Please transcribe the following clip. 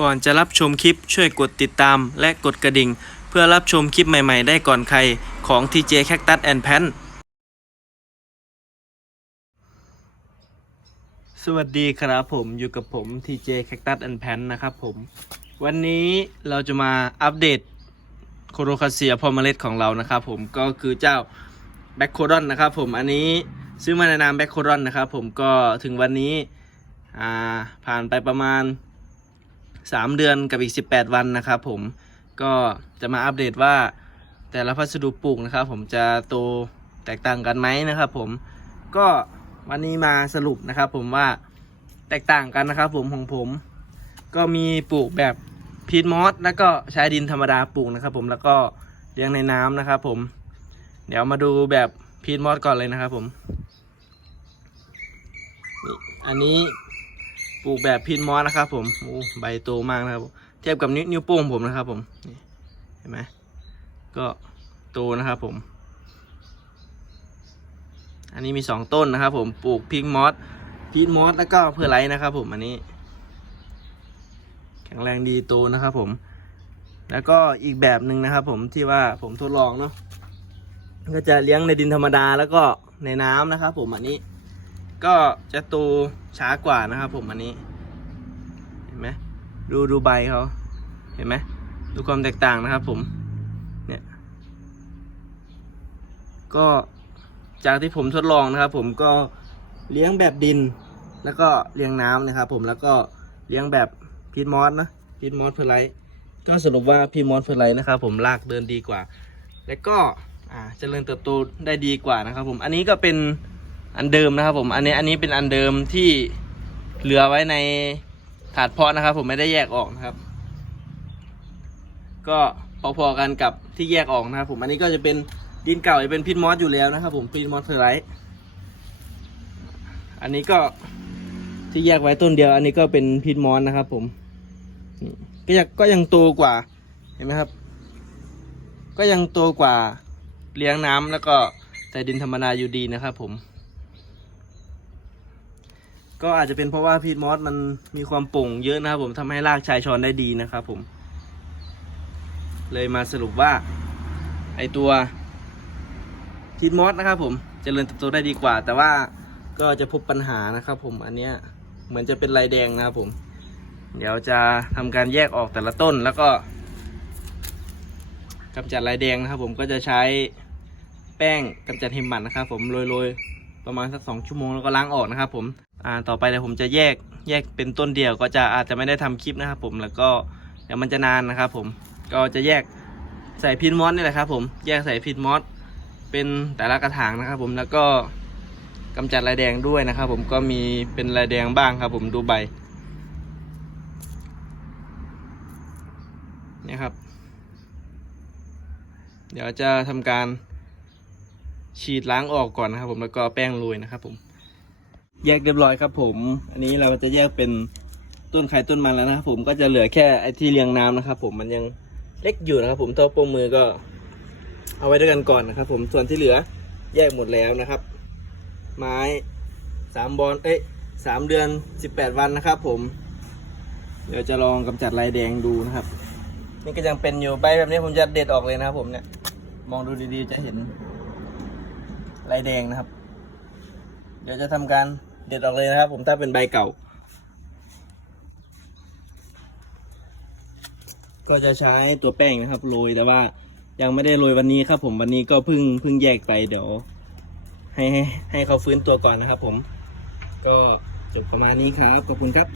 ก่อนจะรับชมคลิปช่วยกดติดตามและกดกระดิ่ง เพื่อรับชมคลิปใหม่ๆ ได้ก่อนใครของ TJ Cactus and Pan สวัสดีครับผมอยู่กับผม TJ Cactus and Pan นะครับผม วันนี้เราจะมาอัปเดตโคโรคาเซียพอมเมล็ดของเรานะครับผมก็คือเจ้าแบ็คโคดอนนะครับผมอันนี้ซื้อมาในนามแบ็คโคดอนนะครับผมก็ถึงวันนี้ผ่านไปประมาณ 3 เดือนกับอีก 18 วันนะครับผมก็จะมาอัปเดตว่าแต่ละพัสดุปลูกนะครับ ผมจะโตแตกต่างกันไหมนะครับ ผมก็วันนี้มาสรุปนะครับ ผมว่าแตกต่างกันนะครับ ผมของผม ก็มีปลูกแบบพีทมอสแล้วก็ใช้ดินธรรมดาปลูกนะครับ ผมแล้วก็เลี้ยงในน้ำนะครับ ผม เดี๋ยวมาดูแบบพีทมอสก่อนเลยนะครับ ผมนี่อันนี้ ปลูกแบบพีทมอสนะครับ ผมโอ้ใบโตมากนะครับ เทียบกับนิ้วนิ้วโป้งผมนะครับ ผมเห็นไหมก็โตนะครับ ผม อันนี้มีสองต้นนะครับ ผมปลูกพิงมอสพีทมอสแล้วก็เพอร์ไลท์นะครับ ผมอันนี้ แข็งแรงดีโตนะครับ ผม แล้วก็อีกแบบหนึ่งนะครับ ผมที่ว่าผมทดลองเนาะก็จะเลี้ยงในดินธรรมดาแล้วก็ในน้ำนะครับ ผมอันนี้ ก็จะโตช้ากว่านะครับผมอันนี้ เห็นไหมดูดูใบเขาเห็นไหมดูความแตกต่างนะครับผมเนี่ยก็จากที่ผมทดลองนะครับ ผมก็เลี้ยงแบบดิน แล้วก็เลี้ยงน้ำนะครับ ผมแล้วก็เลี้ยงแบบพีทมอสนะพีทมอสเพอร์ไลท์ก็สรุปว่าพีทมอสเพอร์ไลท์นะครับ ผมรากเดินดีกว่า แล้วก็อ่าเจริญเติบโตได้ดีกว่านะครับ ผมอันนี้ก็เป็น อันเดิมนะครับ ผมอันนี้อันนี้เป็นอันเดิมที่เหลือไว้ในถาดเพาะนะครับ ผมไม่ได้แยกออกนะครับ ก็พอๆกันกับที่แยกออกนะครับ ผมอันนี้ก็จะเป็นดินเก่าจะเป็นพีทมอสอยู่แล้วนะครับ ผมพีทมอสเพอร์ไลท์อันนี้ก็ที่แยกไว้ต้นเดียว อันนี้ก็เป็นพีทมอสนะครับ ผมก็ยังก็ยังโตกว่าเห็นไหมครับ ก็ยังโตกว่าเลี้ยงน้ำแล้วก็ใส่ดินธรรมดาอยู่ดีนะครับ ผม ก็อาจจะเป็นเพราะว่าพีทมอสมันมีความโป่งเยอะนะครับผมทำให้รากชายชอนได้ดีนะครับผม เลยมาสรุปว่า ไอตัวพีทมอสนะครับผมจเจริญเติบโตได้ดีกว่า แต่ว่าก็จะพบปัญหานะครับผมอันเนี้ยเหมือนจะเป็นลายแดงนะครับผม เดี๋ยวจะทำการแยกออกแต่ละต้นแล้วก็กำจัดลายแดงนะครับผมก็จะใช้แป้งกำจัดเห็บหมัดนะครับผมโรยๆ ประมาณสักสองชั่วโมงแล้วก็ล้างออกนะครับผมอ่าต่อไปเดี๋ยวผมจะแยกแยกเป็นต้นเดียวก็จะอาจจะไม่ได้ทำคลิปนะครับผมแล้วก็เดี๋ยวมันจะนานนะครับผมก็จะแยกใส่พินมอสนี่แหละครับผมแยกใส่พินมอสเป็นแต่ละกระถางนะครับ ผมแล้วก็กำจัดลายแดงด้วยนะครับ ผมก็มีเป็นลายแดงบ้างครับ ผมดูใบเนี่ยครับ เดี๋ยวจะทำการ ฉีดล้างออกก่อนนะครับ ผมแล้วก็แป้งโรยนะครับ ผม แยกเรียบร้อยครับ ผม อันนี้เราจะแยกเป็นต้นไข่ต้นมันแล้วนะครับผมก็จะเหลือแค่ไอ้ที่เลี้ยงน้ำนะครับ ผมมันยังเล็กอยู่นะครับ ผมเท่าโป้งมือก็ เอาไว้ด้วยกันก่อนนะครับ ผมส่วนที่เหลือแยกหมดแล้วนะครับ ไม้สามบอลเอ้ยสามเดือนสิบแปดวันนะครับ ผม เดี๋ยวจะลองกำจัดลายแดงดูนะครับ นี่ก็ยังเป็นอยู่ใบแบบนี้ผมจะเด็ดออกเลยนะครับ ผมเนี่ย มองดูดีๆจะเห็น ลายแดงนะครับ เดี๋ยวจะทำการเด็ดออกเลยนะครับ ผมถ้าเป็นใบเก่า ก็จะใช้ตัวแป้งนะครับโรยแต่ว่ายังไม่ได้โรยวันนี้ครับ ผมวันนี้ก็เพิ่งเพิ่งแยกไปเดี๋ยว ให้ให้ให้เขาฟื้นตัวก่อนนะครับ ผม ก็จบประมาณนี้ครับขอบคุณครับ